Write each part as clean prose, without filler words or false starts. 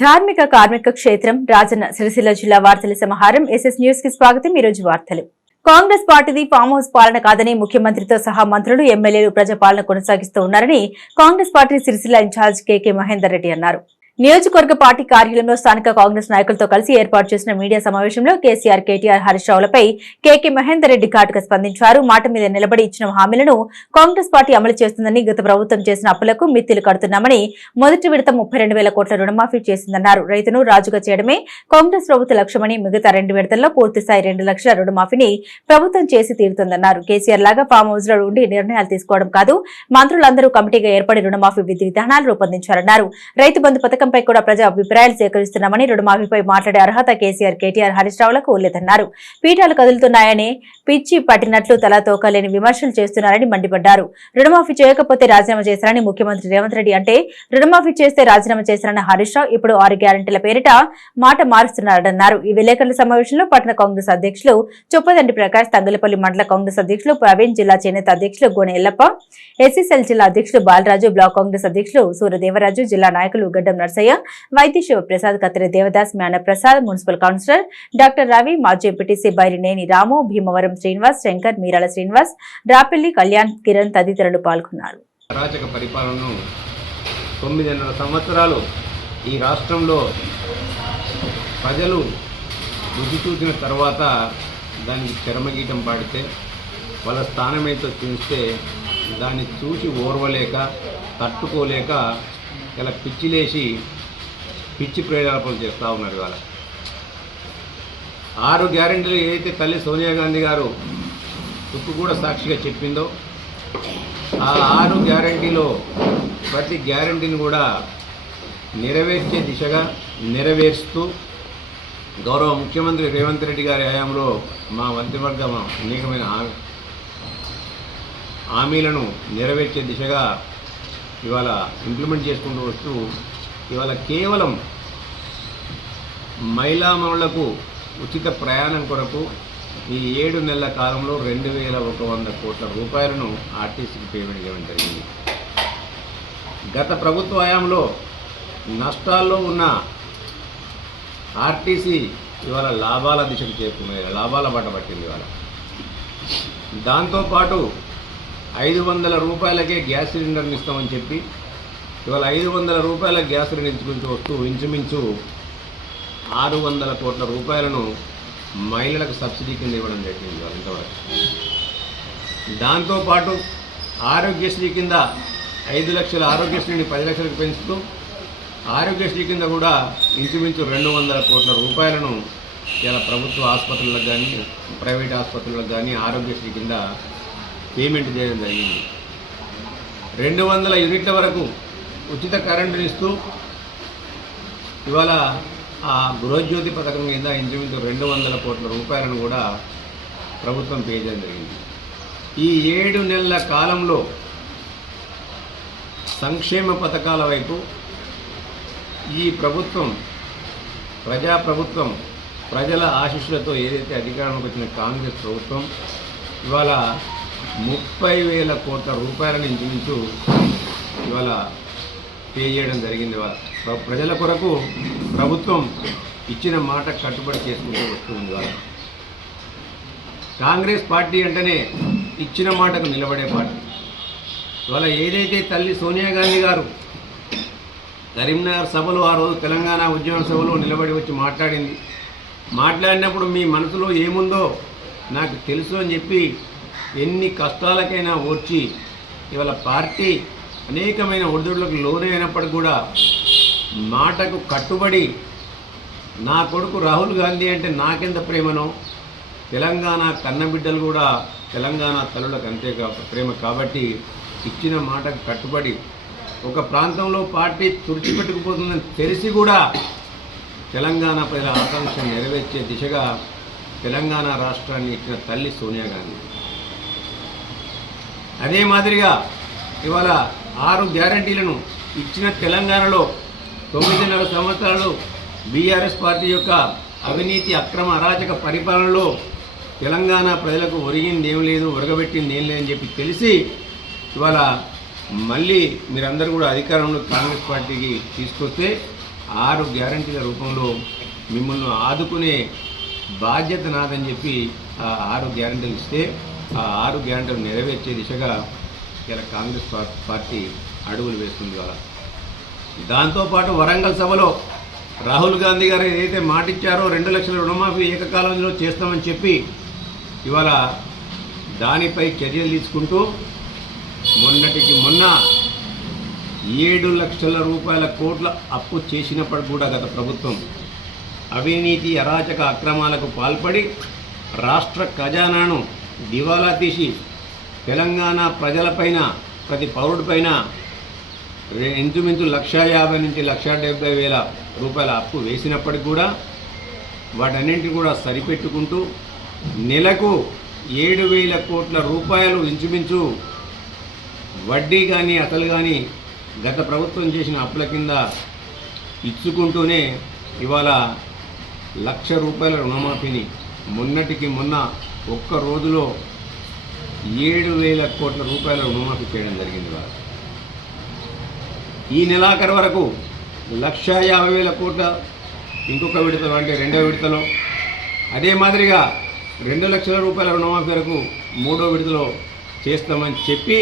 ధార్మిక కార్మిక క్షేత్రం రాజన్న సిరిసిల్ల జిల్లా వార్తల సమాహారం ఎస్ఎస్ న్యూస్ కి స్వాగతం। ఈ రోజు వార్తలు। కాంగ్రెస్ పార్టీది ఫామ్ హౌస్ పాలన కాదని ముఖ్యమంత్రితో సహా మంత్రులు ఎమ్మెల్యేలు ప్రజాపాలన కొనసాగిస్తూ ఉన్నారని కాంగ్రెస్ పార్టీ సిరిసిల్ల ఇన్ఛార్జ్ కేకే మహేందర్ రెడ్డి అన్నారు। నియోజకవర్గ పార్టీ కార్యాలయంలో స్థానిక కాంగ్రెస్ నాయకులతో కలిసి ఏర్పాటు చేసిన మీడియా సమావేశంలో కేసీఆర్, కేటీఆర్, హరీష్ రావులపై కేకే మహేందర్ రెడ్డి ఘాటుగా స్పందించారు। మాట మీద నిలబడి ఇచ్చిన హామీలను కాంగ్రెస్ పార్టీ అమలు చేస్తుందని, గత ప్రభుత్వం చేసిన అప్పులకు మిత్తిలు కడుతున్నామని, మొదటి విడత 32,000 కోట్ల రుణమాఫీ చేసిందన్నారు। రైతును రాజుగా చేయడమే కాంగ్రెస్ ప్రభుత్వ లక్ష్యమని, మిగతా 2 విడతల్లో పూర్తిస్థాయి 2 లక్షల రుణమాఫీని ప్రభుత్వం చేసి తీరుతుందన్నారు। కేసీఆర్ లాగా ఫామ్ హౌస్ లో ఉండి నిర్ణయాలు తీసుకోవడం కాదు, మంత్రులందరూ కమిటీగా ఏర్పడి రుణమాఫీ విధి విధానాలు రూపొందించారన్నారు। రైతు బంధు పథకం పై కూడా ప్రజా అభిప్రాయాలు సేకరిస్తున్నామని, రుణమాఫీపై మాట్లాడే అర్హత కేసీఆర్, కేటీఆర్, హరీష్ రావులకు లేదన్నారు। పీఠాలు కదులుతున్నాయని, పిచ్చి పట్టినట్లు తలా తోకలేని విమర్శలు చేస్తున్నారని మండిపడ్డారు। రుణమాఫీ చేయకపోతే రాజీనామా చేశారని ముఖ్యమంత్రి రేవంత్ రెడ్డి అంటే, రుణమాఫీ చేస్తే రాజీనామా చేశారన్న హరీష్ రావు ఇప్పుడు 6 గ్యారెంటీల పేరిట మాట మారుస్తున్నారన్నారు। ఈ విలేకరుల సమావేశంలో పట్టణ కాంగ్రెస్ అధ్యక్షులు చొప్పదండి ప్రకాష్, తంగలపల్లి మండల కాంగ్రెస్ అధ్యక్షులు ప్రవీణ్, జిల్లా చేనేత అధ్యక్షులు గోనె ఎల్లప్ప, ఎస్సీసీఎల్ జిల్లా అధ్యక్షులు బాలరాజు, బ్లాక్ కాంగ్రెస్ అధ్యక్షులు సూర్యదేవరాజు, జిల్లా నాయకులు Gaddam Narsaiah, Vaidya Sivaprasad, Kathiri Devadas, Gnanaprasad, municipal councillor doctor Ravi, మాజీ ఎంపీటీసీ బైరినేని రాము, భీమవరం శ్రీనివాస్, శంకర్, మీరాల శ్రీనివాస్, రాపెల్లి కళ్యాణ్, కిరణ్ తదితరులు పాల్గొన్నారు। అరాచక పరిపాలనను 9.5 సంవత్సరాలు ఈ రాష్ట్రంలో ప్రజలు రుచి చూసిన తర్వాత దానికి చరమగీతం పాడితే, వాళ్ళ స్థానమేంతో చూస్తే దాన్ని చూసి ఓర్వలేక, తట్టుకోలేక ఇలా పిచ్చిలేసి పిచ్చి ప్రయోగాలు చేస్తూ ఉన్నారు। ఇవాళ 6 గ్యారెంటీలు ఏదైతే తల్లి సోనియా గాంధీ గారు తుప్పు కూడా సాక్షిగా చెప్పిందో, ఆ 6 గ్యారెంటీలో ప్రతి గ్యారెంటీని కూడా నెరవేర్చే దిశగా నెరవేరుస్తూ గౌరవ ముఖ్యమంత్రి రేవంత్ రెడ్డి గారి హయాంలో మా మంత్రివర్గం అనేకమైన హామీలను నెరవేర్చే దిశగా ఇవాళ ఇంప్లిమెంట్ చేసుకుంటూ వస్తూ, ఇవాళ కేవలం మహిళామణులకు ఉచిత ప్రయాణం కొరకు ఈ 7 నెలల కాలంలో 2,100 కోట్ల రూపాయలను ఆర్టీసీకి పేమెంట్ చేయడం జరిగింది। గత ప్రభుత్వ హయాంలో నష్టాల్లో ఉన్న ఆర్టీసీ ఇవాళ లాభాల దిశకు చేరుకున్నది, లాభాల బాట పట్టింది ఇవాళ। దాంతోపాటు 500 రూపాయలకే గ్యాస్ సిలిండర్ని ఇస్తామని చెప్పి ఇవాళ 500 రూపాయల గ్యాస్ సిలిండర్ వస్తూ ఇంచుమించు 600 కోట్ల రూపాయలను మహిళలకు సబ్సిడీ కింద ఇవ్వడం జరిగింది ఇవాళ ఇంతవరకు। దాంతోపాటు ఆరోగ్యశ్రీ కింద 5 లక్షల ఆరోగ్యశ్రీని 10 లక్షలకు పెంచుతూ ఆరోగ్యశ్రీ కింద కూడా ఇంచుమించు 200 కోట్ల రూపాయలను ఇలా ప్రభుత్వ ఆసుపత్రులకు కానీ ప్రైవేట్ ఆసుపత్రులకు కానీ ఆరోగ్యశ్రీ కింద పేమెంట్ చేయడం జరిగింది। 200 యూనిట్ల వరకు ఉచిత కరెంటుని ఇస్తూ ఇవాళ ఆ గృహజ్యోతి పథకం కింద ఇంచుమించు 200 కోట్ల రూపాయలను కూడా ప్రభుత్వం పే చేయడం జరిగింది। ఈ 7 నెలల కాలంలో సంక్షేమ పథకాల వైపు ఈ ప్రభుత్వం, ప్రజాప్రభుత్వం, ప్రజల ఆశీస్సులతో ఏదైతే అధికారంలోకి వచ్చిన కాంగ్రెస్ ప్రభుత్వం ఇవాళ 30,000 కోట్ల రూపాయలను ఇంచుమించు ఇవాళ పే చేయడం జరిగింది। ప్రజల కొరకు ప్రభుత్వం ఇచ్చిన మాట కట్టుబడి చేసుకుంటూ వస్తుంది ఇవాళ। కాంగ్రెస్ పార్టీ అంటేనే ఇచ్చిన మాటకు నిలబడే పార్టీ। ఇవాళ ఏదైతే తల్లి సోనియా గాంధీ గారు కరీంనగర్ సభలో, ఆ రోజు తెలంగాణ ఉద్యమ సభలో నిలబడి వచ్చి మాట్లాడినప్పుడు మీ మనసులో ఏముందో నాకు తెలుసు అని చెప్పి ఎన్ని కష్టాలకైనా ఓర్చి ఇవాళ పార్టీ అనేకమైన ఒడిదుడులకు లోనైనప్పటికీ కూడా మాటకు కట్టుబడి, నా కొడుకు రాహుల్ గాంధీ అంటే నాకెంత ప్రేమనో, తెలంగాణ కన్నబిడ్డలు కూడా తెలంగాణ తల్లులకు అంతే ప్రేమ కాబట్టి ఇచ్చిన మాటకు కట్టుబడి ఒక ప్రాంతంలో పార్టీ తుడిచిపెట్టుకుపోతుందని తెలిసి కూడా తెలంగాణ ప్రజల ఆకాంక్షను నెరవేర్చే దిశగా తెలంగాణ రాష్ట్రాన్ని ఇచ్చిన తల్లి సోనియా గాంధీ। అదే మాదిరిగా ఇవాళ 6 గ్యారెంటీలను ఇచ్చిన తెలంగాణలో 9.5 సంవత్సరాలు బీఆర్ఎస్ పార్టీ యొక్క అవినీతి, అక్రమ, అరాచక పరిపాలనలో తెలంగాణ ప్రజలకు ఒరిగింది ఏం లేదు, ఒరగబెట్టింది ఏం లేదని చెప్పి తెలిసి ఇవాళ మళ్ళీ మీరందరూ కూడా అధికారంలో కాంగ్రెస్ పార్టీకి తీసుకొస్తే 6 గ్యారంటీల రూపంలో మిమ్మల్ని ఆదుకునే బాధ్యత నాదని చెప్పి ఆ 6 గ్యారంటీలు ఇస్తే ఆ 6 గ్యారంటీలు నెరవేర్చే దిశగా ఇలా కాంగ్రెస్ పార్టీ అడుగులు వేస్తుంది. ఇవాళ దాంతోపాటు వరంగల్ సభలో రాహుల్ గాంధీ గారు ఏదైతే మాట ఇచ్చారో 2 లక్షల రుణమాఫీ ఏకకాలంలో చేస్తామని చెప్పి ఇవాళ దానిపై చర్యలు తీసుకుంటూ మొన్నటికి మొన్న 7 లక్షల రూపాయల కోట్ల అప్పు చేసినప్పుడు కూడా గత ప్రభుత్వం అవినీతి అరాచక అక్రమాలకు పాల్పడి రాష్ట్ర ఖజానాను దివాలా తీసి తెలంగాణ ప్రజలపైన ప్రతి పౌరుడిపైన ఇంచుమించు 1,50,000 నుంచి 1,70,000 రూపాయల అప్పు వేసినప్పటికి కూడా వాటన్నింటినీ కూడా సరిపెట్టుకుంటూ నెలకు 7,000 కోట్ల రూపాయలు ఇంచుమించు వడ్డీ కానీ అసలు కానీ గత ప్రభుత్వం చేసిన అప్పుల కింద ఇచ్చుకుంటూనే ఇవాళ 1,00,000 రూపాయల రుణమాఫీని మొన్నటికి మొన్న ఒక్క రోజులో 7,000 కోట్ల రూపాయల రుణమాఫీ చేయడం జరిగింది. ఇవాళ ఈ నెలాఖరు వరకు 1,50,000 కోట్ల ఇంకొక విడతలో అంటే 2వ విడతలో, అదే మాదిరిగా 2 లక్షల రూపాయల రుణమాఫీ వరకు 3వ విడతలో చేస్తామని చెప్పి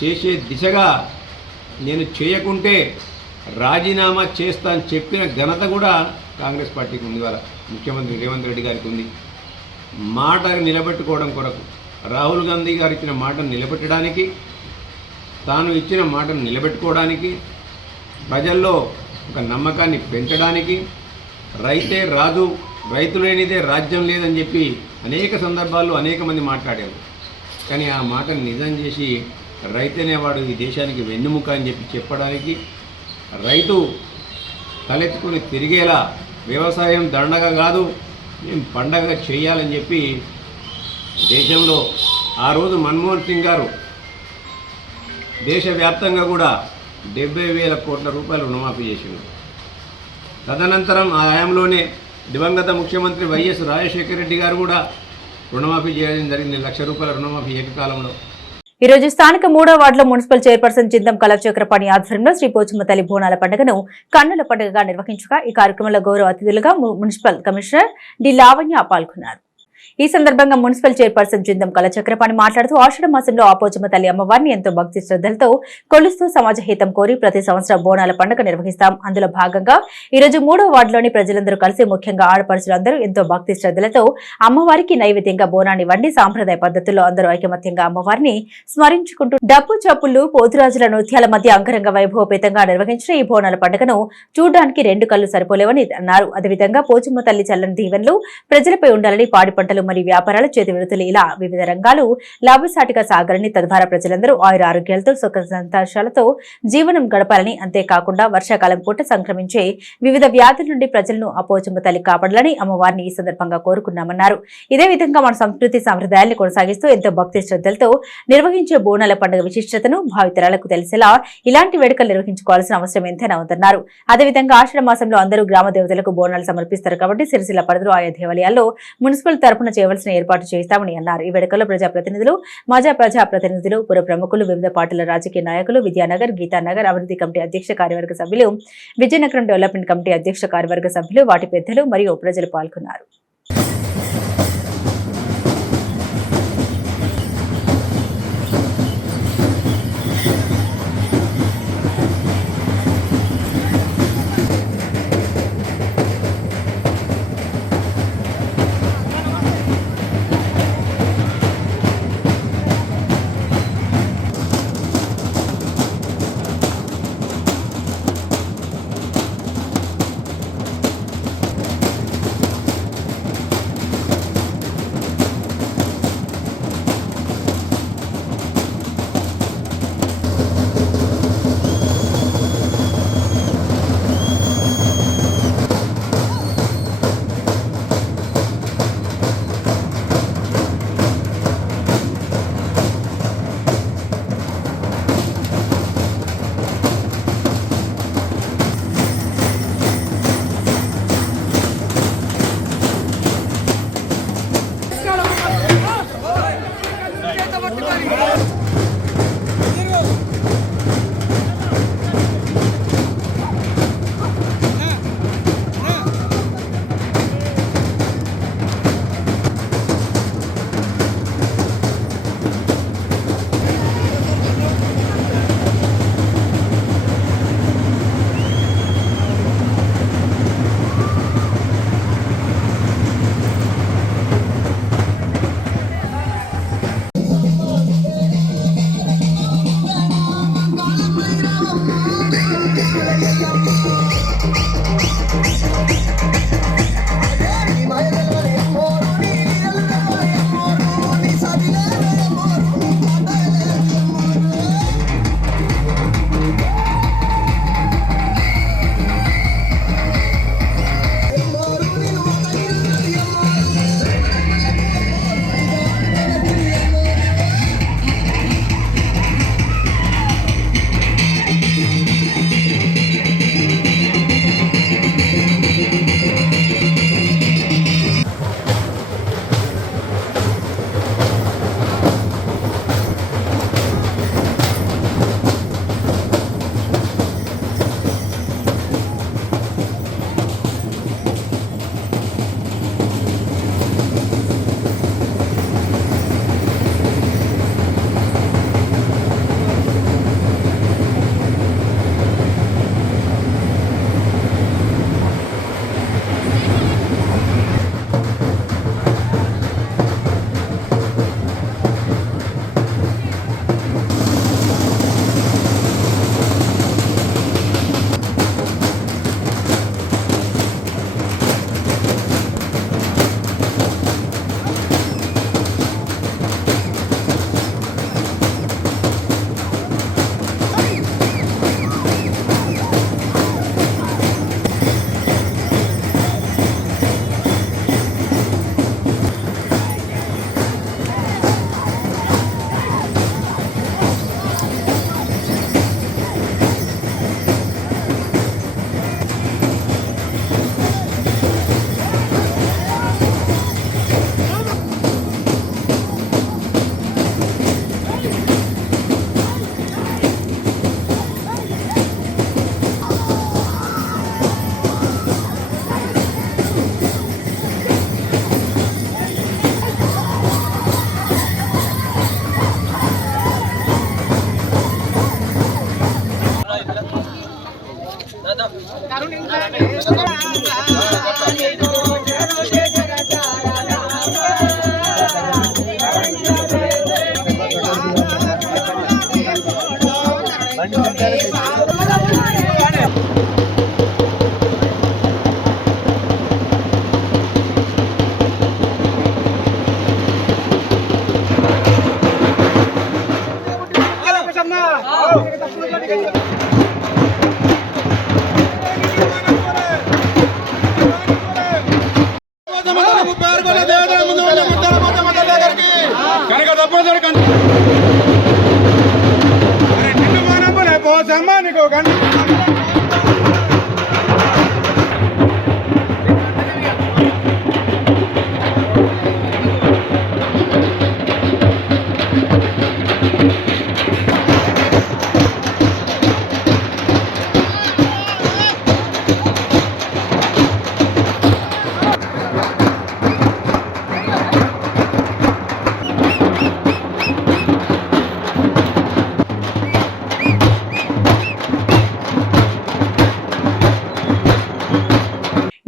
చేసే దిశగా నేను చేయకుంటే రాజీనామా చేస్తా అని చెప్పిన ఘనత కూడా కాంగ్రెస్ పార్టీకి ఉంది. ఇవాళ ముఖ్యమంత్రి రేవంత్ రెడ్డి గారికి ఉంది. మాట నిలబెట్టుకోవడం కొరకు రాహుల్ గాంధీ గారు ఇచ్చిన మాటను నిలబెట్టడానికి, తాను ఇచ్చిన మాటను నిలబెట్టుకోవడానికి, ప్రజల్లో ఒక నమ్మకాన్ని పెంచడానికి, రైతే రాజు రైతు లేనిదే రాజ్యం లేదని చెప్పి అనేక సందర్భాల్లో అనేక మంది మాట్లాడారు. కానీ ఆ మాటను నిజం చేసి రైతనేవాడు ఈ దేశానికి వెన్నుముక అని చెప్పి చెప్పడానికి, రైతు తలెత్తుకొని తిరిగేలా వ్యవసాయం దండగా కాదు మేము పండగగా చేయాలని చెప్పి దేశంలో ఆ రోజు మన్మోహన్ సింగ్ గారు దేశవ్యాప్తంగా కూడా 70,000 కోట్ల రూపాయలు రుణమాఫీ చేసింది. తదనంతరం ఆ హయాంలోనే దివంగత ముఖ్యమంత్రి వైఎస్ రాజశేఖర రెడ్డి గారు కూడా రుణమాఫీ చేయడం జరిగింది. 1,00,000 రూపాయల రుణమాఫీ ఏకకాలంలో. ఈ రోజు స్థానిక 3వ వార్డులో మున్సిపల్ చైర్పర్సన్ చింతం కళాచక్రపాణి ఆధ్వర్యంలో శ్రీ పోచమ్మ తల్లి బోనాల పండుగను కన్నుల పండుగగా నిర్వహించగా ఈ కార్యక్రమంలో గౌరవ అతిథులుగా మున్సిపల్ కమిషనర్ డి లావణ్య పాల్గొన్నారు. ఈ సందర్భంగా మున్సిపల్ చైర్పర్సన్ చింతం కళాచక్రపాణి మాట్లాడుతూ ఆషాఢ మాసంలో ఆ పోచమ్మ తల్లి అమ్మవారిని ఎంతో భక్తి శ్రద్ధలతో కొలుస్తూ సమాజ హితం కోరి ప్రతి సంవత్సరం బోనాల పండుగ నిర్వహిస్తాం. అందులో భాగంగా ఈ రోజు 3వ వార్డులోని ప్రజలందరూ కలిసి ముఖ్యంగా ఆడపడుచులందరూ ఎంతో భక్తి శ్రద్ధలతో అమ్మవారికి నైవేద్యంగా బోనాన్ని వండి సాంప్రదాయ పద్ధతుల్లో అందరూ ఐకమత్యంగా అమ్మవారిని స్మరించుకుంటూ డప్పు చప్పుళ్లు పోతురాజుల నృత్యాల మధ్య అంగరంగ వైభవపేతంగా నిర్వహించిన ఈ బోనాల పండుగను చూడడానికి 2 కళ్ళు సరిపోలేవని అన్నారు. అదేవిధంగా పోచమ్మ తల్లి చల్లని దీవెనలు ప్రజలపై ఉండాలని, పాడి పంటలు మరియు వ్యాపారాలు, చేతి వృత్తులు ఇలా వివిధ రంగాలు లాభసాటిగా సాగాలని, తద్వారా ప్రజలందరూ ఆయుర ఆరోగ్యాలతో సుఖ సంతోషాలతో జీవనం గడపాలని, అంతేకాకుండా వర్షాకాలం పూట సంక్రమించే వివిధ వ్యాధుల నుండి ప్రజలను ఆ పోచమ్మ తల్లి కాపాడాలని అమ్మవారిని ఈ సందర్భంగా కోరుకున్నామన్నారు. ఇదే విధంగా మన సంస్కృతి సంప్రదాయాన్ని కొనసాగిస్తూ ఎంతో భక్తి శ్రద్ధలతో నిర్వహించే బోనాల పండుగ విశిష్టతను భావితరాలకు తెలిసేలా ఇలాంటి వేడుకలు నిర్వహించుకోవాల్సిన అవసరం ఎంతైనా ఉందన్నారు. అదేవిధంగా ఆషాఢ మాసంలో అందరూ గ్రామ దేవతలకు బోనాలు సమర్పిస్తారు కాబట్టి సిరిసిల్ల పరిధిలో ఆయా దేవాలయాల్లో మున్సిపల్ తరపున చేయవలసిన ఏర్పాటు చేస్తామని అన్నారు. ఈ వేడుకల్లో ప్రజాప్రతినిధులు, మాజా ప్రజాప్రతినిధులు, పుర ప్రముఖులు, వివిధ పార్టీల రాజకీయ నాయకులు, విద్యానగర్, గీతానగర్ అభివృద్ధి కమిటీ అధ్యక్ష కార్యవర్గ సభ్యులు, విజయనగరం డెవలప్మెంట్ కమిటీ అధ్యక్ష కార్యవర్గ సభ్యులు, వాటి పెద్దలు మరియు ప్రజలు పాల్గొన్నారు.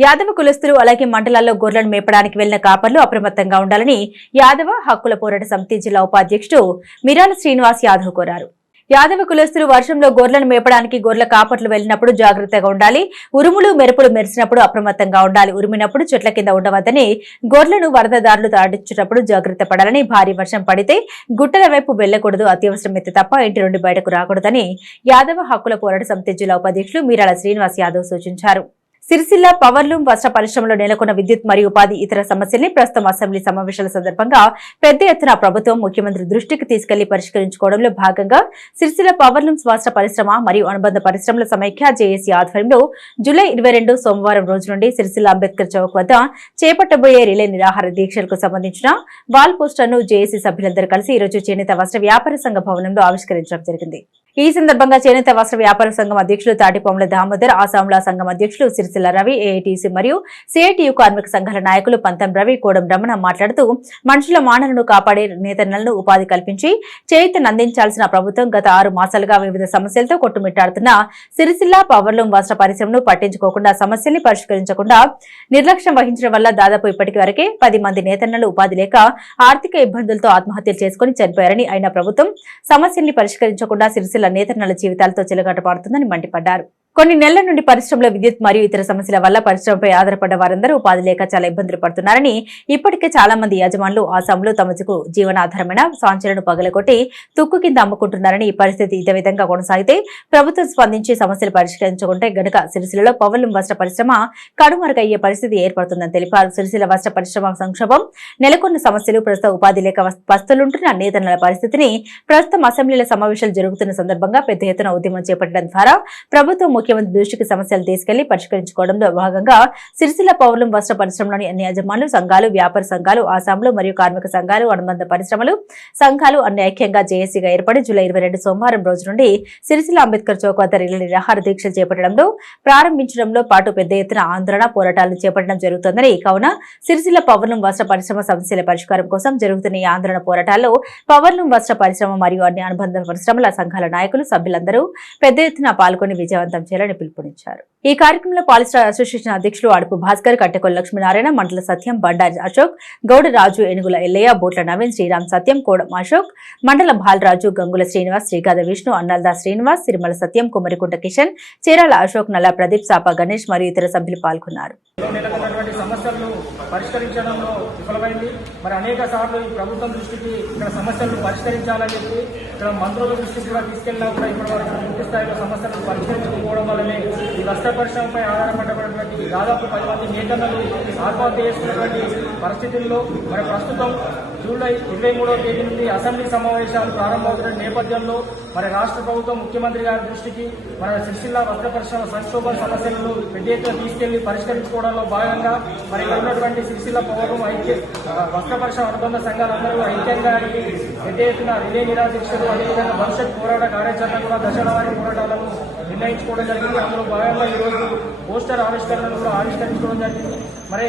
యాదవ కులస్తులు అలాగే మండలాల్లో గొర్రెలను మేపడానికి వెళ్లిన కాపర్లు అప్రమత్తంగా ఉండాలని యాదవ హక్కుల పోరాట సమితి జిల్లా ఉపాధ్యక్షుడు మిరాల శ్రీనివాస్ యాదవ్ కోరారు. యాదవ కులస్తులు వర్షంలో గొర్రెలను మేపడానికి గొర్రెల కాపర్లు వెళ్లినప్పుడు జాగ్రత్తగా ఉండాలి. ఉరుములు మెరుపులు మెరిసినప్పుడు అప్రమత్తంగా ఉండాలి. ఉరిమినప్పుడు చెట్ల కింద ఉండవద్దని, గొర్రెలను వరదదారులు దాడించేటప్పుడు జాగ్రత్త పడాలని, భారీ వర్షం పడితే గుట్టల వైపు వెళ్లకూడదు, అత్యవసరమైతే తప్ప ఇంటి నుండి బయటకు రాకూడదని యాదవ హక్కుల పోరాట సమితి జిల్లా ఉపాధ్యక్షులు మిరాల శ్రీనివాస్ యాదవ్ సూచించారు. సిరిసిల్ల పవర్లూమ్ వస్త్ర పరిశ్రమలో నెలకొన్న విద్యుత్ మరియు ఉపాధి ఇతర సమస్యల్ని ప్రస్తుతం అసెంబ్లీ సమావేశాల సందర్భంగా పెద్ద ఎత్తున ప్రభుత్వం ముఖ్యమంత్రి దృష్టికి తీసుకెళ్లి పరిష్కరించుకోవడంలో భాగంగా సిరిసిల్ల పవర్లూమ్ వస్త్ర పరిశ్రమ మరియు అనుబంధ పరిశ్రమల సమైక్య జేఏసీ ఆధ్వర్యంలో జూలై 22 సోమవారం రోజు నుండి సిరిసిల్ల అంబేద్కర్ చౌక్ వద్ద చేపట్టబోయే రిలే నిరాహార దీక్షలకు సంబంధించిన వాల్ పోస్టర్ను జేఏసీ సభ్యులందరూ కలిసి ఈ రోజు చేనేత వస్త్ర వ్యాపార సంఘ భవనంలో ఆవిష్కరించడం జరిగింది. ఈ సందర్భంగా చేనేత వస్త్ర వ్యాపార సంఘం అధ్యక్షులు తాటిపాముల దామోదర్, ఆసాంల సంఘం అధ్యక్షులు సిరిసిల్ల రవి, ఏఐటీసీ మరియు సిఐటియు కార్మిక సంఘాల నాయకులు పంతం రవి, కోడం రమణ మాట్లాడుతూ మనుషుల మానలను కాపాడే నేతన్నలను ఉపాధి కల్పించి చేయూతనందించాల్సిన ప్రభుత్వం గత 6 మాసాలుగా వివిధ సమస్యలతో కొట్టుమిట్టాడుతున్న సిరిసిల్ల పవర్లూమ్ వస్త్ర పరిశ్రమను పట్టించుకోకుండా సమస్యల్ని పరిష్కరించకుండా నిర్లక్ష్యం వహించడం వల్ల దాదాపు ఇప్పటికి వరకే 10 మంది నేతన్నలు ఉపాధి లేక ఆర్థిక ఇబ్బందులతో ఆత్మహత్యలు చేసుకుని చనిపోయారని, అయినా ప్రభుత్వం సమస్యల్ని పరిష్కరించకుండా సిరిసిల్ల నేతన్నల జీవితాలతో చెలగాటపాడుతుందని మండిపడ్డారు. కొన్ని నెలల నుండి పరిశ్రమలో విద్యుత్ మరియు ఇతర సమస్యల వల్ల పరిశ్రమపై ఆధారపడ్డ వారందరూ ఉపాధి లేక చాలా ఇబ్బందులు పడుతున్నారని, ఇప్పటికే చాలా మంది యజమానులు ఆసాంలో తమకు జీవనాధారమైన సాంచలను పగలగొట్టి తుక్కు కింద అమ్ముకుంటున్నారని, ఈ పరిస్థితి ఇదే విధంగా కొనసాగితే ప్రభుత్వం స్పందించి సమస్యలు పరిష్కరించుకుంటే గనుక సిరిసిల్లలో పవర్లూమ్ వస్త్ర పరిశ్రమ కనుమరుగయ్యే పరిస్థితి ఏర్పడుతుందని తెలిపారు. సిరిసిల్ల వస్త్ర పరిశ్రమ సంక్షోభం నెలకొన్న సమస్యలు, ప్రస్తుతం ఉపాధి లేక పస్తులుంటున్న నేతన్నల పరిస్థితిని ప్రస్తుతం అసెంబ్లీల సమావేశాలు జరుగుతున్న సందర్భంగా పెద్ద ఎత్తున ఉద్యమం చేపట్టడం ద్వారా ప్రభుత్వం ముఖ్యమంత్రి దృష్టికి సమస్యలు తీసుకెళ్లి పరిష్కరించుకోవడంలో భాగంగా సిరిసిల్ల పవర్లూమ్ వస్త్ర పరిశ్రమలోని అన్ని యజమానులు సంఘాలు, వ్యాపార సంఘాలు, ఆసాంలు మరియు కార్మిక సంఘాలు, అనుబంధ పరిశ్రమలు సంఘాలు అన్ని ఐక్యంగా జేఏసీగా ఏర్పడి జూలై 22 సోమవారం రోజు నుండి సిరిసిల్ల అంబేద్కర్ చౌక్ వద్ద రిలే నిరాహార దీక్షలు చేపట్టడంలో ప్రారంభించడంలో పాటు పెద్ద ఎత్తున ఆందోళన పోరాటాలను చేపట్టడం జరుగుతోందని, కావున సిరిసిల్ల పవర్లూమ్ వస్త్ర పరిశ్రమ సమస్యల పరిష్కారం కోసం జరుగుతున్న ఈ ఆందోళన పోరాటాల్లో పవర్లూమ్ వస్త్ర పరిశ్రమ మరియు అన్ని అనుబంధ పరిశ్రమల సంఘాల నాయకులు, సభ్యులందరూ పెద్ద ఎత్తున పాల్గొని విజయవంతం చేయాలని పిలుపునిచ్చారు. ఈ కార్యక్రమంలో పాలిస్టార్ అసోసియేషన్ అధ్యక్షులు అడుపు భాస్కర్, కట్టెకొల్లు లక్ష్మీనారాయణ, మండల సత్యం, బండారి అశోక్, గౌడ రాజు, ఏనుగుల ఎల్లయ్య, బోట్ల నవీన్, శ్రీరామ్ సత్యం, కోడం అశోక్, మండల బాలరాజు, గంగుల శ్రీనివాస్, శ్రీగాద విష్ణు, అన్నల్దా శ్రీనివాస్, సిరిమల సత్యం, కుమరికుంట కిషన్, చీరాల అశోక్, నల్ల ప్రదీప్, సాపా గణేష్ మరియు ఇతర సభ్యులు పాల్గొన్నారు. సమస్యలను పరిష్కరించడంలో విఫలమైంది. మరి అనేక సార్లు ఈ ప్రభుత్వం దృష్టికి ఇక్కడ సమస్యలను పరిష్కరించాలని చెప్పి ఇక్కడ మంత్రుల దృష్టికి కూడా తీసుకెళ్లినా కూడా ఇప్పటి వరకు పూర్తి స్థాయిలో సమస్యలను పరిష్కరించకపోవడం వల్లనే ఈ వస్త్ర పరిశ్రమపై ఆధారపడినటువంటి దాదాపు 10 మంది నేతన్నలు ఆత్మహత్య చేసుకున్నటువంటి పరిస్థితుల్లో మరి ప్రస్తుతం జూలై 23వ తేదీ నుండి అసెంబ్లీ సమావేశాలు ప్రారంభమవుతున్న నేపథ్యంలో మరి రాష్ట్ర ప్రభుత్వం ముఖ్యమంత్రి గారి దృష్టికి మన సిరిసిల్ల వస్త్ర పరిశ్రమ సంక్షోభ సమస్యలను పెద్ద ఎత్తున తీసుకెళ్లి పరిష్కరించుకోవడంలో భాగంగా మరి ఇక్కడ ఉన్నటువంటి సిరిసిల్ల పవర్లూమ్ వస్త్ర పరిశ్రమ అనుబంధ సంఘాలందరూ ఐక్యంగా పెద్ద ఎత్తున రిలే నిరాదీక్షలు, అదేవిధంగా భవిష్యత్ పోరాట కార్యాచరణ కూడా దశలవారీ పోరాటాలను నిర్ణయించుకోవడం జరిగింది. అందులో భాగంగా ఈ రోజు పోస్టర్ ఆవిష్కరణను కూడా ఆవిష్కరించుకోవడం జరిగింది. మరి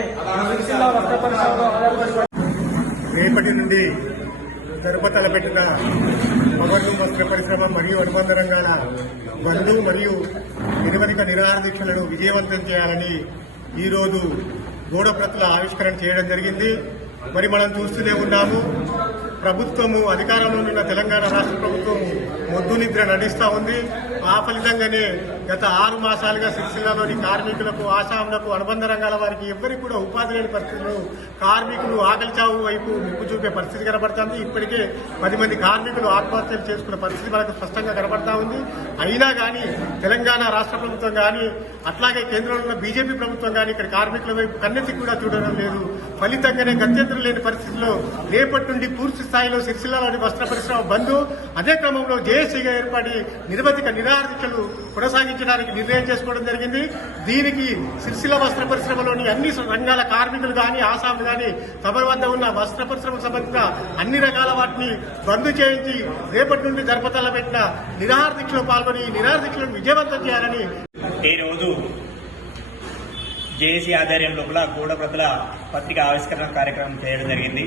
సిరిసిల్ల వస్త్ర పరిశ్రమలో ఆధారపడి రేపటి నుండి జరుపతల పెట్టిన పవర్లూమ్ వస్త్ర పరిశ్రమ మరియు అనుబంధ రంగాల బంధు మరియు నిరవధిక నిరాహార దీక్షలను విజయవంతం చేయాలని ఈరోజు గోడప్రతుల ఆవిష్కరణ చేయడం జరిగింది. మరి మనం చూస్తూనే ఉన్నాము, ప్రభుత్వము అధికారంలో ఉన్న తెలంగాణ రాష్ట్ర ప్రభుత్వం మొద్దు నిద్ర నటిస్తూ ఉంది. ఆ ఫలితంగానే గత 6 మాసాలుగా సిరిసిల్లాలోని కార్మికులకు, ఆసాములకు, అనుబంధ రంగాల వారికి ఎవ్వరికి కూడా ఉపాధి లేని పరిస్థితులు, కార్మికులు ఆకలి చావు వైపు ముక్కు చూపే పరిస్థితి కనబడుతుంది. ఇప్పటికే 10 మంది కార్మికులు ఆత్మహత్యలు చేసుకున్న పరిస్థితి మనకు స్పష్టంగా కనబడతా ఉంది. అయినా కానీ తెలంగాణ రాష్ట్ర ప్రభుత్వం కానీ అట్లాగే కేంద్రంలో ఉన్న బీజేపీ ప్రభుత్వం కానీ ఇక్కడ కార్మికుల వైపు కన్నెత్తి కూడా చూడడం లేదు. ఫలితంగానే గత్యంతరం లేని పరిస్థితుల్లో రేపటి నుండి పూర్తి స్థాయిలో సిరిసిల్లాలోని వస్త్ర పరిశ్రమ బంద్, అదే క్రమంలో జేఏసీగా ఏర్పడి నిరవధిక నిరాహారదీక్షలు కొనసాగించడానికి నిర్ణయం చేసుకోవడం జరిగింది. దీనికి సిరిసిల్ల వస్త్ర పరిశ్రమలోని అన్ని రంగాల కార్మికులు కానీ, ఆసాములు కానీ తమ వద్ద ఉన్న వస్త్ర పరిశ్రమకు సంబంధించిన అన్ని రకాల వాటిని బంద్ చేయించి రేపటి నుండి జరపతల పెట్టిన నిరాహారదీక్షలో పాల్గొని ఈ నిరాహారదీక్షలను విజయవంతం చేయాలని ఈ రోజు జేఏసీ ఆధ్వర్యంలో గూఢప్రతుల పత్రిక ఆవిష్కరణ కార్యక్రమం చేయడం జరిగింది.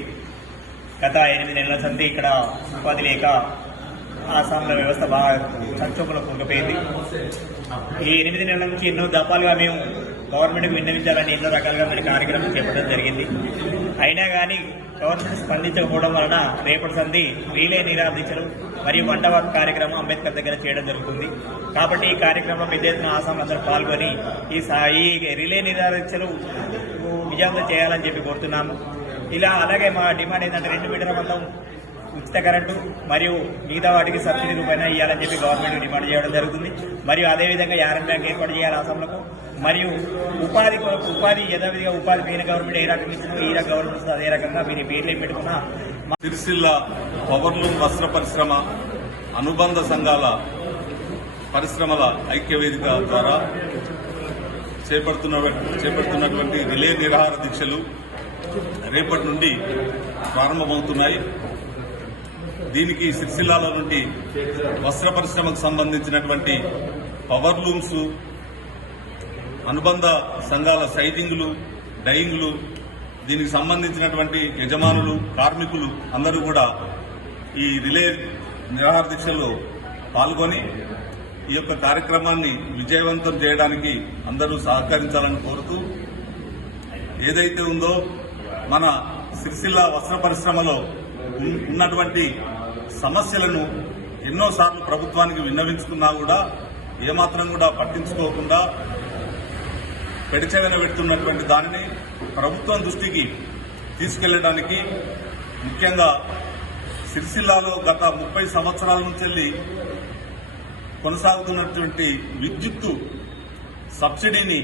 గత 8 నెలల సంది ఇక్కడ ఉపాధి లేక ఆసాంల వ్యవస్థ బాగా సంక్షోభంలో కూరుకుపోయింది. ఈ 8 నెలల నుంచి ఎన్నో దఫాలుగా మేము గవర్నమెంట్కి విన్నవించాలని ఎన్నో రకాలుగా మరి కార్యక్రమం చేపట్టడం జరిగింది. అయినా కానీ గవర్నమెంట్ స్పందించకపోవడం వలన రేపటి సంది రీలే నిరాహారదీక్షలు మరియు వంటవార్త కార్యక్రమం అంబేద్కర్ దగ్గర చేయడం జరుగుతుంది. కాబట్టి ఈ కార్యక్రమంలో పెద్ద ఎత్తున ఆసాంలు అందరూ పాల్గొని ఈ రిలే నిరాహారదీక్షలు విజయవంతం చేయాలని చెప్పి కోరుతున్నాము. ఇలా అలాగే మా డిమాండ్ ఏంటంటే 2 మీటర్ల మందం ఉచిత కరెంటు మరియు మిగతా వాటికి సబ్సిడీ రూపాయన ఇవ్వాలని చెప్పి గవర్నమెంట్ డిమాండ్ చేయడం జరుగుతుంది. మరియు అదేవిధంగా యారన్ బ్యాంక్ ఏర్పాటు చేయాలి ఆసాంలకు. మరియు ఉపాధి యథావిధిగా ఉపాధి పైన గవర్నమెంట్ ఏ రకంగా ఇచ్చిందో ఈ రకంగా గవర్నమెంట్ అదే రకంగా మీరు పేర్లు పెట్టుకున్న సిరిసిల్ల పవర్లూమ్ వస్త్ర పరిశ్రమ అనుబంధ సంఘాల పరిశ్రమల ఐక్యవేదిక ద్వారా చేపడుతున్నటువంటి రిలే నిరాహార దీక్షలు రేపటి నుండి ప్రారంభమవుతున్నాయి. దీనికి సిరిసిల్లాల నుండి వస్త్ర పరిశ్రమకు సంబంధించినటువంటి పవర్లూమ్స్, అనుబంధ సంఘాల సైటింగ్లు, డైయింగ్లు, దీనికి సంబంధించినటువంటి యజమానులు, కార్మికులు అందరూ కూడా ఈ రిలే నిరాహార దీక్షలో పాల్గొని ఈ యొక్క కార్యక్రమాన్ని విజయవంతం చేయడానికి అందరూ సహకరించాలని కోరుతూ, ఏదైతే ఉందో మన సిరిసిల్ల వస్త్ర పరిశ్రమలో ఉన్నటువంటి సమస్యలను ఎన్నోసార్లు ప్రభుత్వానికి విన్నవించుకున్నా కూడా ఏమాత్రం కూడా పట్టించుకోకుండా పెడచెవిన పెడుతున్నటువంటి దానిని ప్రభుత్వం దృష్టికి తీసుకెళ్లడానికి, ముఖ్యంగా సిరిసిల్లాలో గత 30 సంవత్సరాల నుంచి కొనసాగుతున్నటువంటి విద్యుత్తు సబ్సిడీని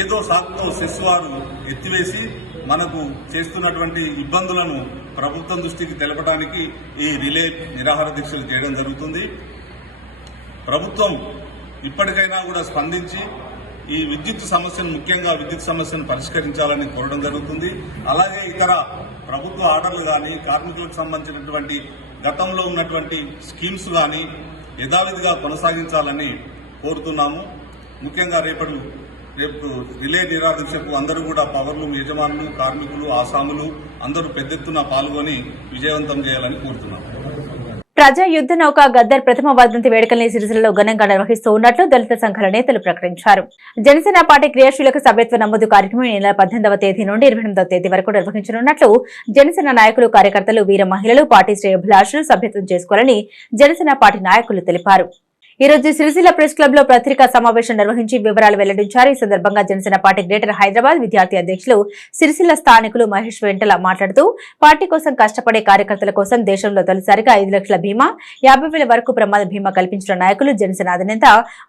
ఏదో సాకుతో సెస్ వారు ఎత్తివేసి మనకు చేస్తున్నటువంటి ఇబ్బందులను ప్రభుత్వం దృష్టికి తెలపడానికి ఈ రిలే నిరాహార దీక్షలు చేయడం జరుగుతుంది. ప్రభుత్వం ఇప్పటికైనా కూడా స్పందించి ఈ విద్యుత్ సమస్యను, ముఖ్యంగా విద్యుత్ సమస్యను పరిష్కరించాలని కోరడం జరుగుతుంది. అలాగే ఇతర ప్రభుత్వ ఆర్డర్లు కానీ, కార్మికులకు సంబంధించినటువంటి గతంలో ఉన్నటువంటి స్కీమ్స్ కానీ యథావిధిగా కొనసాగించాలని కోరుతున్నాము. ముఖ్యంగా రేపు రిలే నిరాహార దీక్షకు అందరూ కూడా పవర్లూమ్ యజమానులు, కార్మికులు, ఆసాములు అందరూ పెద్ద ఎత్తున పాల్గొని విజయవంతం చేయాలని కోరుతున్నాము. ప్రజా యుద్ధ నౌక గద్దర్ ప్రథమ వర్ధంతి వేడుకల్ని సిరిసిల్లలో ఘనంగా నిర్వహిస్తూ ఉన్నట్లు దళిత సంఘాల నేతలు ప్రకటించారు. జనసేన పార్టీ క్రియాశీలక సభ్యత్వ నమోదు కార్యక్రమం ఈ నెల 18వ తేదీ నుండి 28వ తేదీ వరకు నిర్వహించనున్నట్లు జనసేన నాయకులు, కార్యకర్తలు, వీర మహిళలు, పార్టీ శ్రేయోభిలాషులు సభ్యత్వం చేసుకోవాలని జనసేన పార్టీ నాయకులు తెలిపారు. ఈ రోజు సిరిసిల్ల ప్రెస్ క్లబ్ లో పత్రికా సమావేశం నిర్వహించి వివరాలు వెల్లడించారు. ఈ సందర్భంగా జనసేన పార్టీ గ్రేటర్ హైదరాబాద్ విద్యార్థి అధ్యక్షులు సిరిసిల్ల స్థానికులు మహేష్ వెంటల మాట్లాడుతూ, పార్టీ కోసం కష్టపడే కార్యకర్తల కోసం దేశంలో తొలిసారిగా 5 లక్షల బీమా, 50,000 వరకు ప్రమాద బీమా కల్పించిన నాయకులు జనసేన అధినేత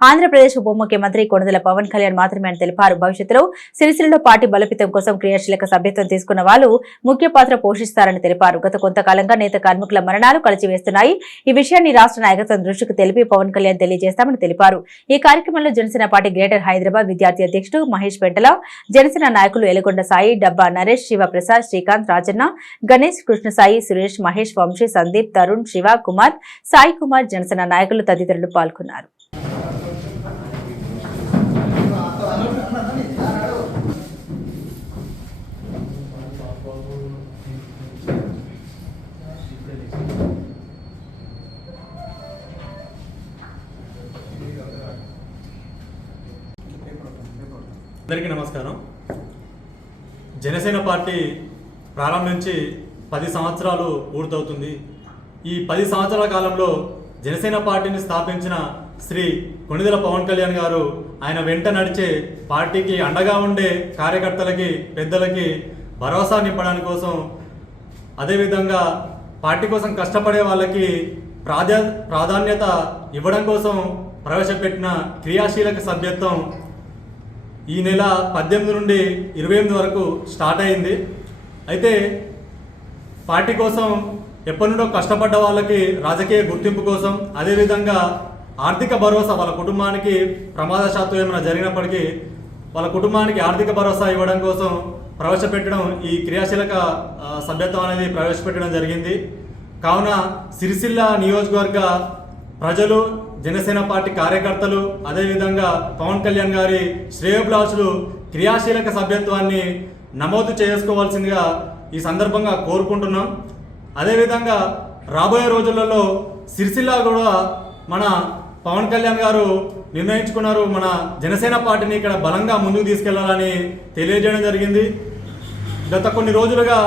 ఆంధ్రప్రదేశ్ ఉప ముఖ్యమంత్రి కొణిదెల పవన్ కళ్యాణ్ మాత్రమే అని తెలిపారు. భవిష్యత్తులో సిరిసిల్లలో పార్టీ బలోపేతం కోసం క్రియాశీలక సభ్యత్వం తీసుకున్న వాళ్ళు ముఖ్య పాత్ర పోషిస్తారని తెలిపారు. గత కొంతకాలంగా నేత కార్మికుల మరణాలు కలిచివేస్తున్నాయి. ఈ విషయాన్ని రాష్ట్ర నాయకత్వం దృష్టికి తెలిపి పవన్ కళ్యాణ్ తెలియజేస్తామని తెలిపారు. ఈ కార్యక్రమంలో జనసేన పార్టీ గ్రేటర్ హైదరాబాద్ విద్యార్థి అధ్యక్షుడు మహేష్ పెంటల, జనసేన నాయకులు ఎలగొండ సాయి, డబ్బా నరేష్, శివప్రసాద్, శ్రీకాంత్, రాజన్న, గణేష్, కృష్ణసాయి, సురేష్, మహేష్, వంశీ, సందీప్, తరుణ్, శివ కుమార్, సాయి కుమార్, జనసేన నాయకులు తదితరులు పాల్గొన్నారు. అందరికీ నమస్కారం. జనసేన పార్టీ ప్రారంభించి 10 సంవత్సరాలు పూర్తవుతుంది. ఈ 10 సంవత్సరాల కాలంలో జనసేన పార్టీని స్థాపించిన శ్రీ కొణిదెల పవన్ కళ్యాణ్ గారు ఆయన వెంట నడిచే పార్టీకి అండగా ఉండే కార్యకర్తలకి పెద్దలకి భరోసా నింపడానికి కోసం, అదేవిధంగా పార్టీ కోసం కష్టపడే వాళ్ళకి ప్రాధాన్యత ఇవ్వడం కోసం ప్రవేశపెట్టిన క్రియాశీలక సభ్యత్వం ఈ నెల 18 నుండి 28 వరకు స్టార్ట్ అయింది. అయితే పార్టీ కోసం ఎప్పటి నుండో కష్టపడ్డ వాళ్ళకి రాజకీయ గుర్తింపు కోసం, అదేవిధంగా ఆర్థిక భరోసా వాళ్ళ కుటుంబానికి ప్రమాదశాత్తు ఏమైనా జరిగినప్పటికీ వాళ్ళ కుటుంబానికి ఆర్థిక భరోసా ఇవ్వడం కోసం ప్రవేశపెట్టడం, ఈ క్రియాశీలక సభ్యత్వం అనేది ప్రవేశపెట్టడం జరిగింది. కావున సిరిసిల్ల నియోజకవర్గ ప్రజలు, జనసేన పార్టీ కార్యకర్తలు, అదేవిధంగా పవన్ కళ్యాణ్ గారి శ్రేయోభిలాషులు క్రియాశీలక సభ్యత్వాన్ని నమోదు చేసుకోవాల్సిందిగా ఈ సందర్భంగా కోరుకుంటున్నాం. అదేవిధంగా రాబోయే రోజులలో సిరిసిల్ల కూడా మన పవన్ కళ్యాణ్ గారు నిర్ణయించుకున్నారు, మన జనసేన పార్టీని ఇక్కడ బలంగా ముందుకు తీసుకెళ్లాలని తెలియజేయడం జరిగింది. గత కొన్ని రోజులుగా,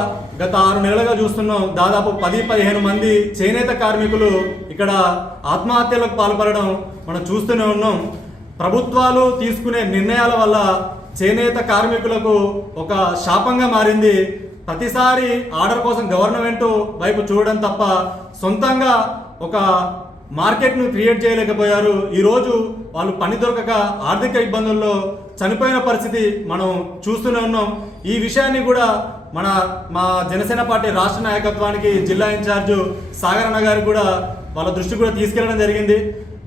గత 6 నెలలుగా చూస్తున్నాం, దాదాపు 10-15 మంది చేనేత కార్మికులు ఇక్కడ ఆత్మహత్యలకు పాల్పడడం మనం చూస్తూనే ఉన్నాం. ప్రభుత్వాలు తీసుకునే నిర్ణయాల వల్ల చేనేత కార్మికులకు ఒక శాపంగా మారింది. ప్రతిసారి ఆర్డర్ కోసం గవర్నమెంట్ వైపు చూడడం తప్ప సొంతంగా ఒక మార్కెట్ను క్రియేట్ చేయలేకపోయారు. ఈరోజు వాళ్ళు పని దొరకక ఆర్థిక ఇబ్బందుల్లో చనిపోయిన పరిస్థితి మనం చూస్తూనే ఉన్నాం. ఈ విషయాన్ని కూడా మా జనసేన పార్టీ రాష్ట్ర నాయకత్వానికి జిల్లా ఇన్ఛార్జు సాగరన్న గారికి కూడా వాళ్ళ దృష్టి కూడా తీసుకెళ్లడం జరిగింది.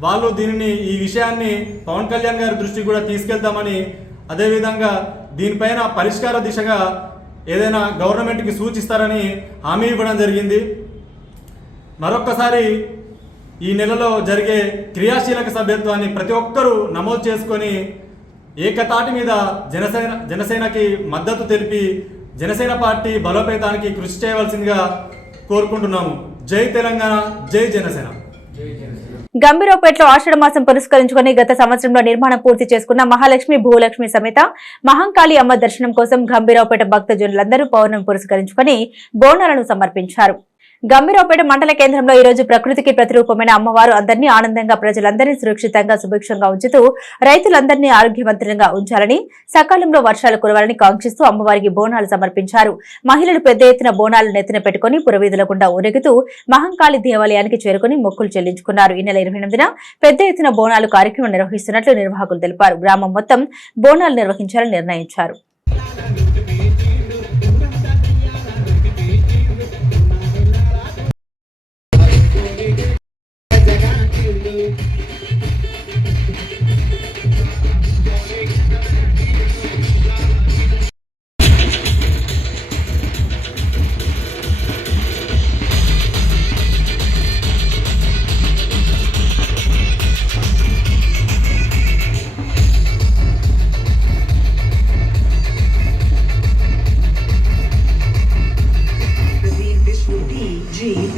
వాళ్ళు ఈ విషయాన్ని పవన్ కళ్యాణ్ గారి దృష్టికి కూడా తీసుకెళ్తామని, అదేవిధంగా దీనిపైన పరిష్కార దిశగా ఏదైనా గవర్నమెంట్కి సూచిస్తారని హామీ ఇవ్వడం జరిగింది. మరొక్కసారి ఈ నెలలో జరిగే క్రియాశీలక సభ్యత్వాన్ని ప్రతి ఒక్కరూ నమోదు చేసుకొని ఏకతాటి మీద జనసేనకి మద్దతు తెలిపి జనసేన పార్టీ బలోపేతానికి కృషి చేయవలసిందిగా కోరుకుంటున్నాము. జై తెలంగాణ, జై జనసేన. గంభీరావుపేటలో ఆషాఢ మాసం పురస్కరించుకుని గత సంవత్సరంలో నిర్మాణం పూర్తి చేసుకున్న మహాలక్ష్మి భూలక్ష్మి సమేత మహంకాళి అమ్మ దర్శనం కోసం గంభీరావుపేట భక్తజనులందరూ పౌర్ణమి పురస్కరించుకుని బోనాలను సమర్పించారు. గంభీరావుపేట మండల కేంద్రంలో ఈ రోజు ప్రకృతికి ప్రతిరూపమైన అమ్మవారు అందరినీ ఆనందంగా, ప్రజలందరినీ సురక్షితంగా, సుభిక్షంగా ఉంచుతూ రైతులందరినీ ఆరోగ్యవంతంగా ఉంచాలని, సకాలంలో వర్షాలు కురవాలని కాంక్షిస్తూ అమ్మవారికి బోనాలు సమర్పించారు. మహిళలు పెద్ద ఎత్తున బోనాలు నెత్తిన పెట్టుకుని పురవీధుల గుండా ఊరేగుతూ మహంకాళి దేవాలయానికి చేరుకుని మొక్కులు చెల్లించుకున్నారు. ఈ నెల 28న పెద్ద ఎత్తున బోనాలు కార్యక్రమం నిర్వహిస్తున్నట్లు నిర్వాహకులు తెలిపారు. గ్రామం మొత్తం బోనాలు నిర్వహించాలని నిర్ణయించారు.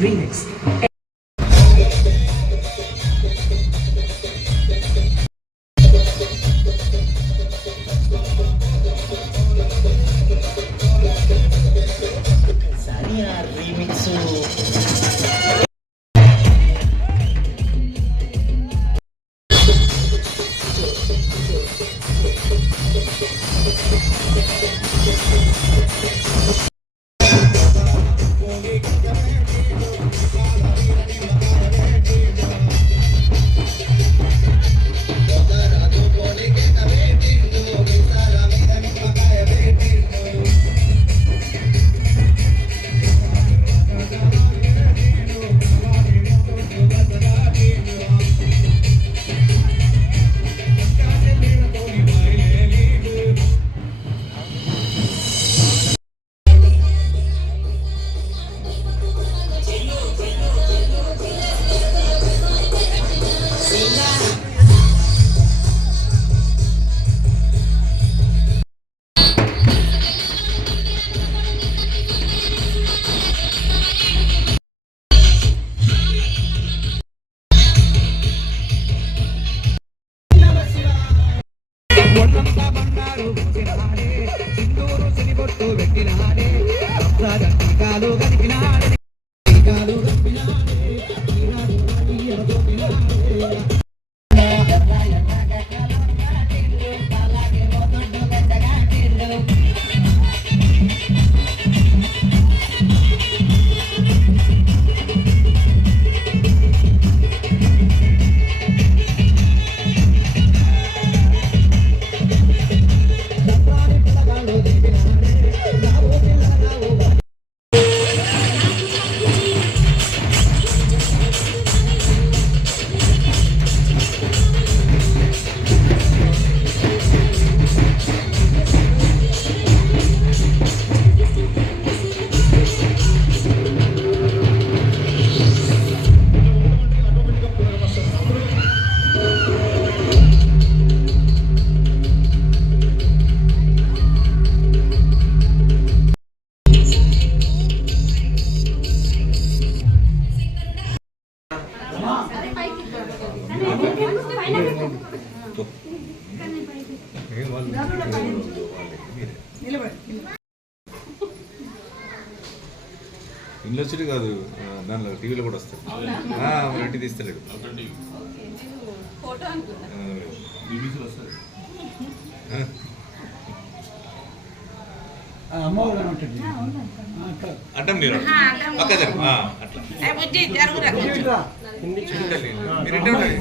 Remix. యూనివర్సిటీ కాదు, దానిలో టీవీలో కూడా వస్తాడు. ఇంటి తీస్తలేడు. అడ్డం మీరు పక్క జరుగు. అట్లా మీరు ఇంటే ఉండాలి.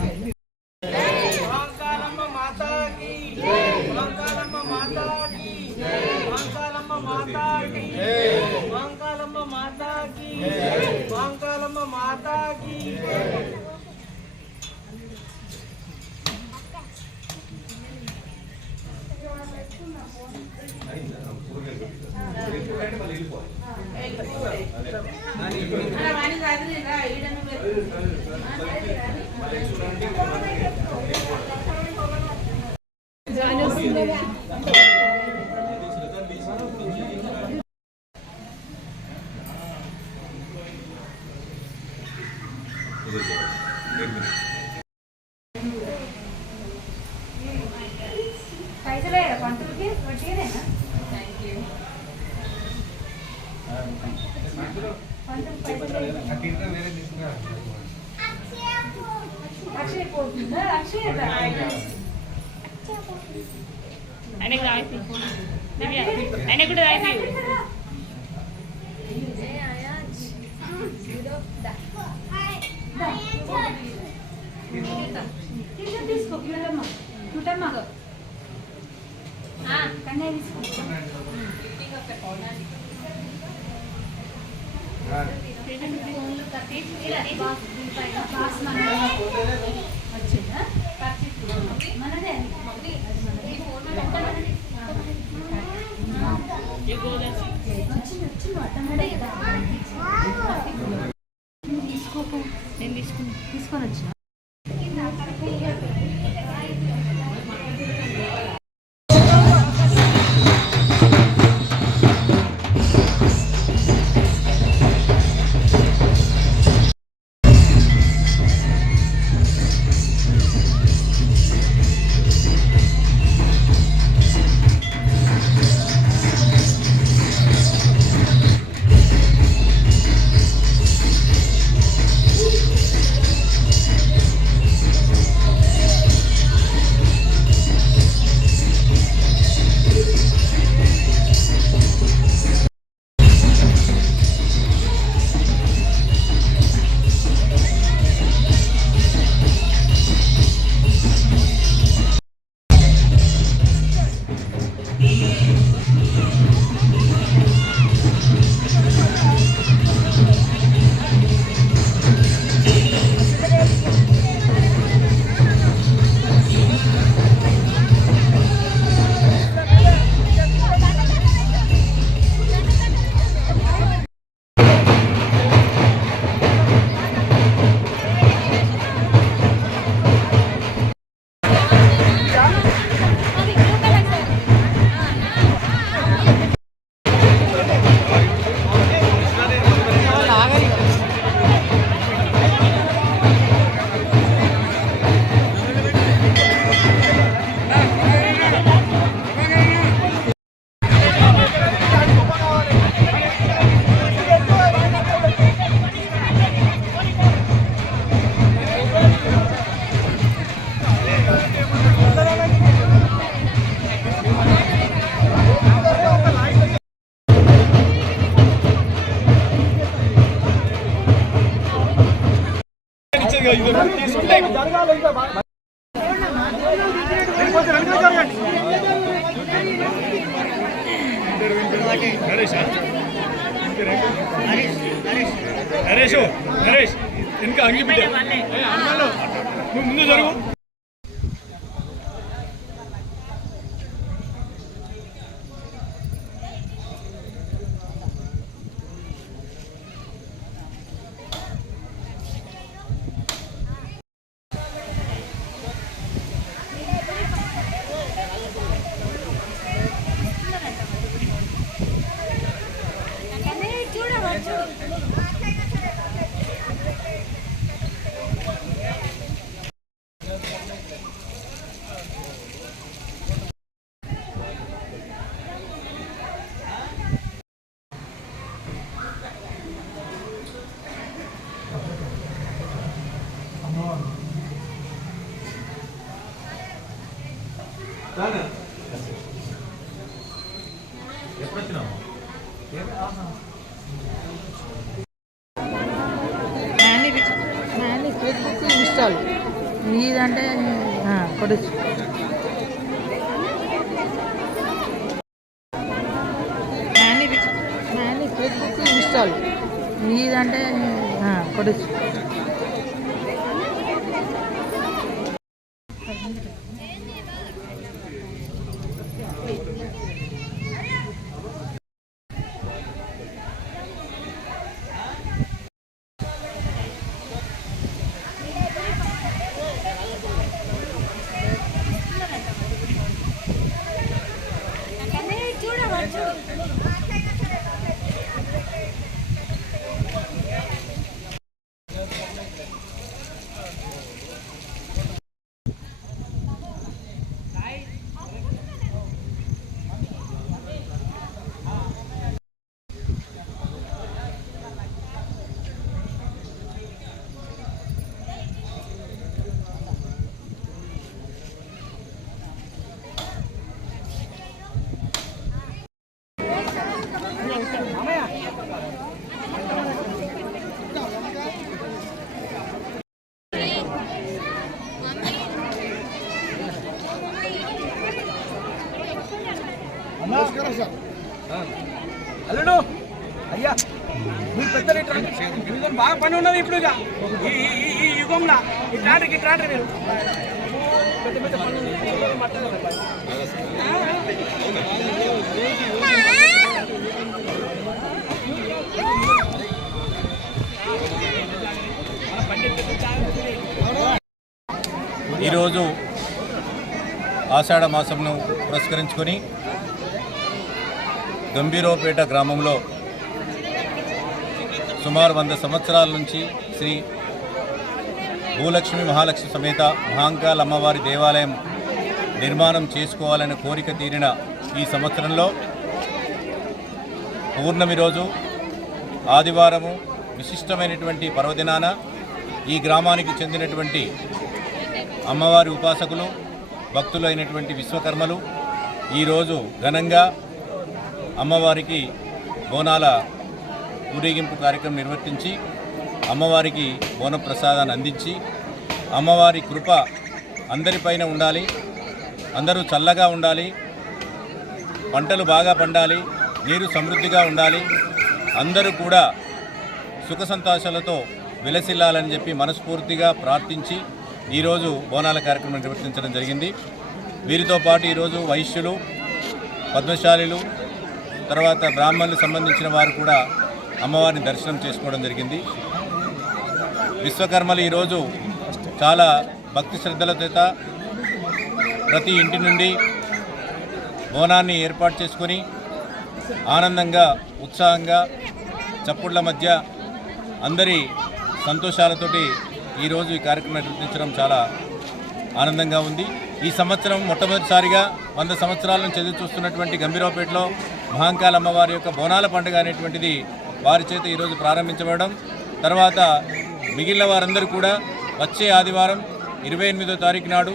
తీసుకొని వచ్చిన నరేష్ ఇంకా అంగి బిడ్డ ముందు జరుగు. ఫేస్బుక్ ఇన్స్టాల్ ఇదంటే కొడచ్చు ఫేస్బుక్ ఇన్స్టాల్ ఇదంటే కొడచ్చు నమస్కారం సార్. అల్లుడు అయ్యా మీరు పెద్ద బాగా పని ఉన్నది ఇప్పుడు ఇక ఈ యుగంలో ఇట్లాంటి మీరు పెద్ద పెద్ద పనులు మాట్లాడాలి. ఈరోజు ఆషాఢ మాసంను పురస్కరించుకొని గంభీరావుపేట గ్రామంలో సుమారు 100 సంవత్సరాల నుంచి శ్రీ భూలక్ష్మి మహాలక్ష్మి సమేత మహాంకాళ అమ్మవారి దేవాలయం నిర్మాణం చేసుకోవాలనే కోరిక తీరిన ఈ సంవత్సరంలో పౌర్ణమి రోజు ఆదివారము విశిష్టమైనటువంటి పర్వదినాన ఈ గ్రామానికి చెందినటువంటి అమ్మవారి ఉపాసకులు భక్తులు అయినటువంటి విశ్వకర్మలు ఈరోజు ఘనంగా అమ్మవారికి బోనాల ఊరేగింపు కార్యక్రమం నిర్వర్తించి అమ్మవారికి బోన ప్రసాదాన్ని అందించి అమ్మవారి కృప అందరిపైన ఉండాలి, అందరూ చల్లగా ఉండాలి, పంటలు బాగా పండాలి, నీరు సమృద్ధిగా ఉండాలి, అందరూ కూడా సుఖ సంతోషాలతో విలసిల్లాలని చెప్పి మనస్ఫూర్తిగా ప్రార్థించి ఈరోజు బోనాల కార్యక్రమం నిర్వర్తించడం జరిగింది. వీరితో పాటు ఈరోజు వైశ్యులు, పద్మశాలీలు, తర్వాత బ్రాహ్మణులకు సంబంధించిన వారు కూడా అమ్మవారిని దర్శనం చేసుకోవడం జరిగింది. విశ్వకర్మలు ఈరోజు చాలా భక్తి శ్రద్ధల చేత ప్రతి ఇంటి నుండి బోనాన్ని ఏర్పాటు చేసుకొని ఆనందంగా ఉత్సాహంగా చప్పుళ్ల మధ్య అందరి సంతోషాలతోటి ఈరోజు ఈ కార్యక్రమం నిర్వహించడం చాలా ఆనందంగా ఉంది. ఈ సంవత్సరం మొట్టమొదటిసారిగా 100 సంవత్సరాల నుంచి ఎదురు చూస్తున్నటువంటి గంభీరావుపేటలో మహాంకాళ అమ్మవారి యొక్క బోనాల పండుగ అనేటువంటిది వారి చేత ఈరోజు ప్రారంభించబడడం, తర్వాత మిగిలిన వారందరూ కూడా వచ్చే ఆదివారం 28వ తారీఖు నాడు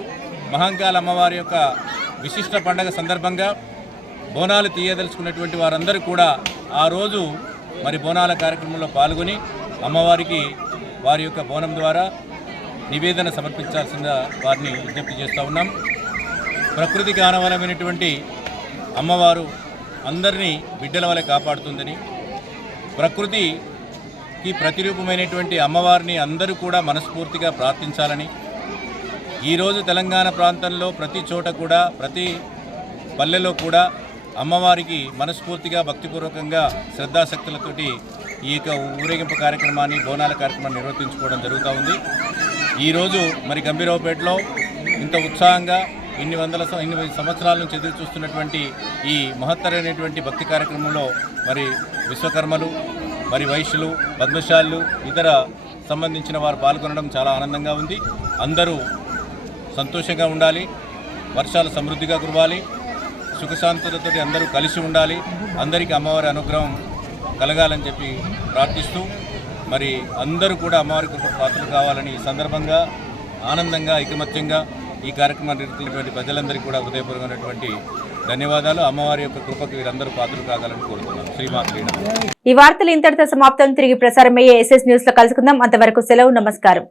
మహాంకాళ అమ్మవారి యొక్క విశిష్ట పండుగ సందర్భంగా బోనాలు తీయదలుచుకున్నటువంటి వారందరూ కూడా ఆ రోజు మరి బోనాల కార్యక్రమంలో పాల్గొని అమ్మవారికి వారి యొక్క బోనం ద్వారా నివేదన సమర్పించాల్సిందిగా వారిని విజ్ఞప్తి చేస్తూ ఉన్నాం. ప్రకృతికి ఆనవరమైనటువంటి అమ్మవారు అందరినీ బిడ్డల వలె కాపాడుతుందని, ప్రకృతికి ప్రతిరూపమైనటువంటి అమ్మవారిని అందరూ కూడా మనస్ఫూర్తిగా ప్రార్థించాలని, ఈరోజు తెలంగాణ ప్రాంతంలో ప్రతి చోట కూడా ప్రతి పల్లెలో కూడా అమ్మవారికి మనస్ఫూర్తిగా భక్తిపూర్వకంగా శ్రద్ధాశక్తులతోటి ఈ యొక్క ఊరేగింపు కార్యక్రమాన్ని బోనాల కార్యక్రమాన్ని నిర్వర్తించుకోవడం జరుగుతూ ఉంది. ఈరోజు మరి గంభీరావుపేటలో ఇంత ఉత్సాహంగా ఇన్ని సంవత్సరాల నుంచి ఎదురు చూస్తున్నటువంటి ఈ మహత్తరైనటువంటి భక్తి కార్యక్రమంలో మరి విశ్వకర్మలు, మరి వైశ్యులు, పద్మశాలులు, ఇతర సంబంధించిన వారు పాల్గొనడం చాలా ఆనందంగా ఉంది. అందరూ సంతోషంగా ఉండాలి, వర్షాలు సమృద్ధిగా కురవాలి, సుఖశాంతులతో అందరూ కలిసి ఉండాలి, అందరికీ అమ్మవారి అనుగ్రహం కలగాలని చెప్పి ప్రార్థిస్తూ మరి అందరూ కూడా అమ్మవారి కృప పాత్రలు కావాలని ఈ సందర్భంగా ఆనందంగా ఐకమత్యంగా ఈ కార్యక్రమాన్ని నిర్వహించినటువంటి ప్రజలందరికీ కూడా హృదయపూర్వకమైనటువంటి ధన్యవాదాలు. అమ్మవారి యొక్క కృపకు వీరందరూ పాత్రలు కాగలని కోరుతున్నాను. శ్రీమాత్రి. ఈ వార్తలు ఇంతటితో సమాప్తం. తిరిగి ప్రసారమయ్యే ఎస్ఎస్ న్యూస్ లో కలుసుకుందాం. అంతవరకు సెలవు. నమస్కారం.